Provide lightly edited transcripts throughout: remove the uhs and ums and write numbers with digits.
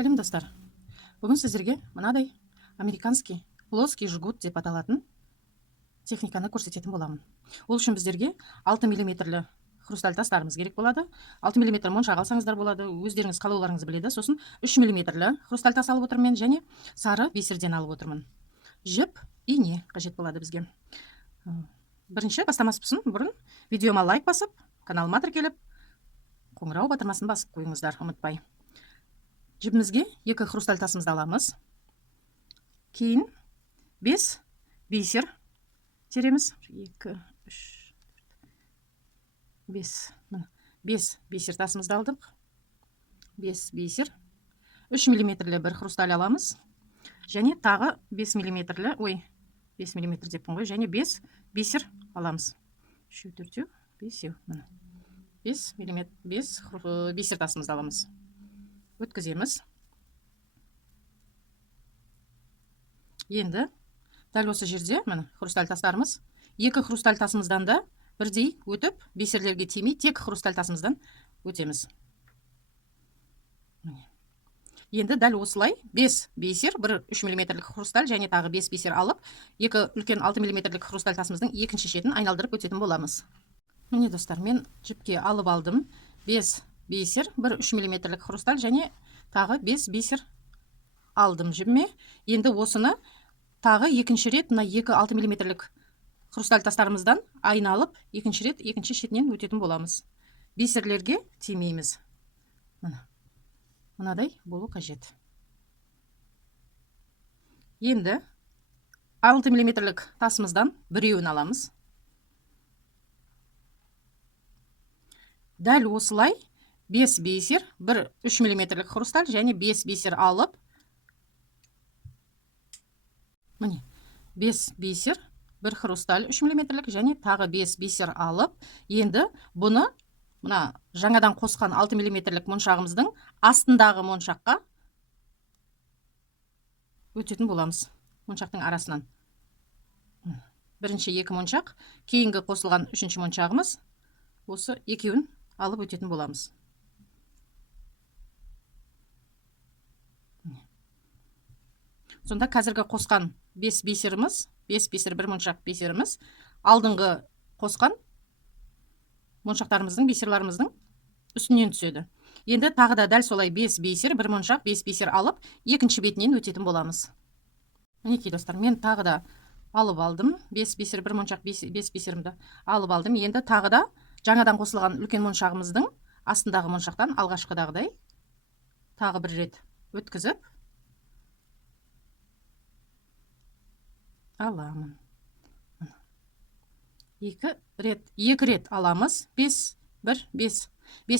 Сәлем достар. Бүгін сіздерге мынадай американский плоский жгут деп аталатын техниканы көрсететін боламын. Ол үшін біздерге 6 мм хрусталь тастарымыз керек болады. 6 мм моншақ алсаңыздар болады, өздеріңіз қалауларыңыз біледі. Сосын 3 мм хрусталь тас алып отырмын және сары бисерден алып отырмын. Жіп, ине қажет болады бізге. Бірінші бастамас бұрын видеома лайк басып, каналыма тіркеліп, қоңырау батырмасын басып қойыңыздар, ұмытпай. Жібімізге 2 хрусталь тасымызды аламыз. Кейін 5 бисер тереміз. 2, 3, 5. 5 бисер тасымызды алдық. 5 бисер. 3 мм бір хрусталь аламыз. Және тағы 5 мм, 5 мм деппін ғой, және 5 бисер аламыз. 3, 4, 5, 5 мм, 5 бисер тасымызды аламыз. Өткіземіз. Енді дәл осы жерде хрусталь тастарымыз 2 хрусталь тасымыздан да бірдей өтіп, бисерлерге тимей, тек хрусталь тасымыздан өтеміз. Енді дәл осылай 5 бисер, бір 3 мм хрусталь және тағы 5 бисер алып, 2 үлкен 6 мм хрусталь тасымыздың екінші шетін айналдырып өтетін боламыз. Міне достар, мен жіпке алып алдым 5 бисер, бір 3 мм хрусталь және тағы 5 бисер алдым жібіме. Енді осыны тағы екінші рет мына 2 6 мм хрусталь тастарымыздан айналып, екінші рет екінші шетінен өтетін боламыз. Бисерлерге тимейміз. Мынадай болу қажет. Енді 6 мм тасымыздан біреуін аламыз. Дәл осылай 5 бисер, бір 3 мм хрусталь және 5 бисер алып, міне 5 бисер, бір хрусталь 3 мм және тағы 5 бисер алып, енді бұны мына жаңадан қосқан 6 мм моншағымыздың астындағы моншаққа өтетін боламыз. Моншақтың арасынан. Бірінші 2 моншақ, кейінгі қосылған 3-ші моншағымыз, осы екеуін алып өтетін боламыз. Сонда қазіргі қосқан 5 бисеріміз, 5 бисер, бір моншақ бисеріміз, алдыңғы қосқан моншақтарымыздың, бисерларымыздың үстінен түседі. Енді тағы да дәл солай 5 бисер, бір моншақ, 5 бисер алып, екінші бетінен өтетін боламыз. Мінекей достар, мен тағы да алып алдым. 5 бисер, бір моншақ, 5 бисерімді алып алдым. Енді тағы да жаңадан қосылған үлкен моншағымыздың астындағы моншақтан алғашқыдағыдай тағы бір рет өткізіп аламын. 2 рет аламыз. 5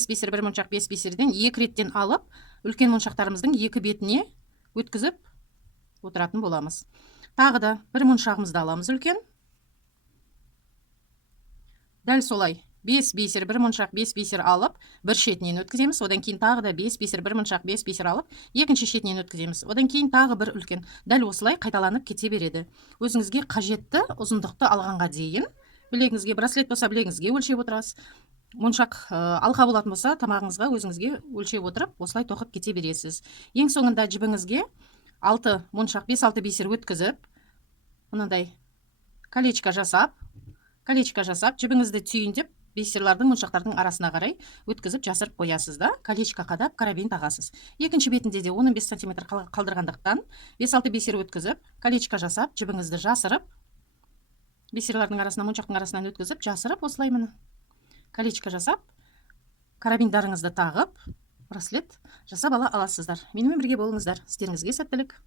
бисер, бір моншақ, 5 бисерден 2 реттен алып, үлкен моншақтарымыздың 2 бетіне өткізіп отыратын боламыз. Тағы да бір моншағымызды аламыз үлкен. Дәл солай 5 бисер, бір моншақ, 5 бисер алып, бір шетінен өткіземіз. Одан кейін тағы да 5 бисер, бір моншақ, 5 бисер алып, екінші шетінен өткіземіз. Одан кейін тағы бір үлкен. Дәл осылай қайталанып кете береді. Өзіңізге қажетті ұзындықты алғанға дейін, білегіңізге браслет болса, білегіңізге өлшеп отырасыз. Моншақ алқа болатын болса, тамағыңызға өзіңізге өлшеп отырып, осылай тоқып кете бересіз. Ең соңында жібіңізге 6 моншақ, 5-6 бисер өткізіп, мынандай колечко жасап, жібіңізді түйіндеп, бисерлардың, моншақтардың арасына қарай өткізіп жасырып қоясыз да, колечко қадап, карабин тағасыз. Екінші бетінде де 15 см қалдырғандықтан 5-6 бисер өткізіп, колечко жасап, жібіңізді жасырып, бисерлардың арасына, моншақтың арасынан өткізіп, жасырып, осылай міне колечко жасап, карабиндарыңызды тағып, браслет жасап ала аласыздар. Менімен бірге болыңыздар. Сіздеріңізге сәттілік.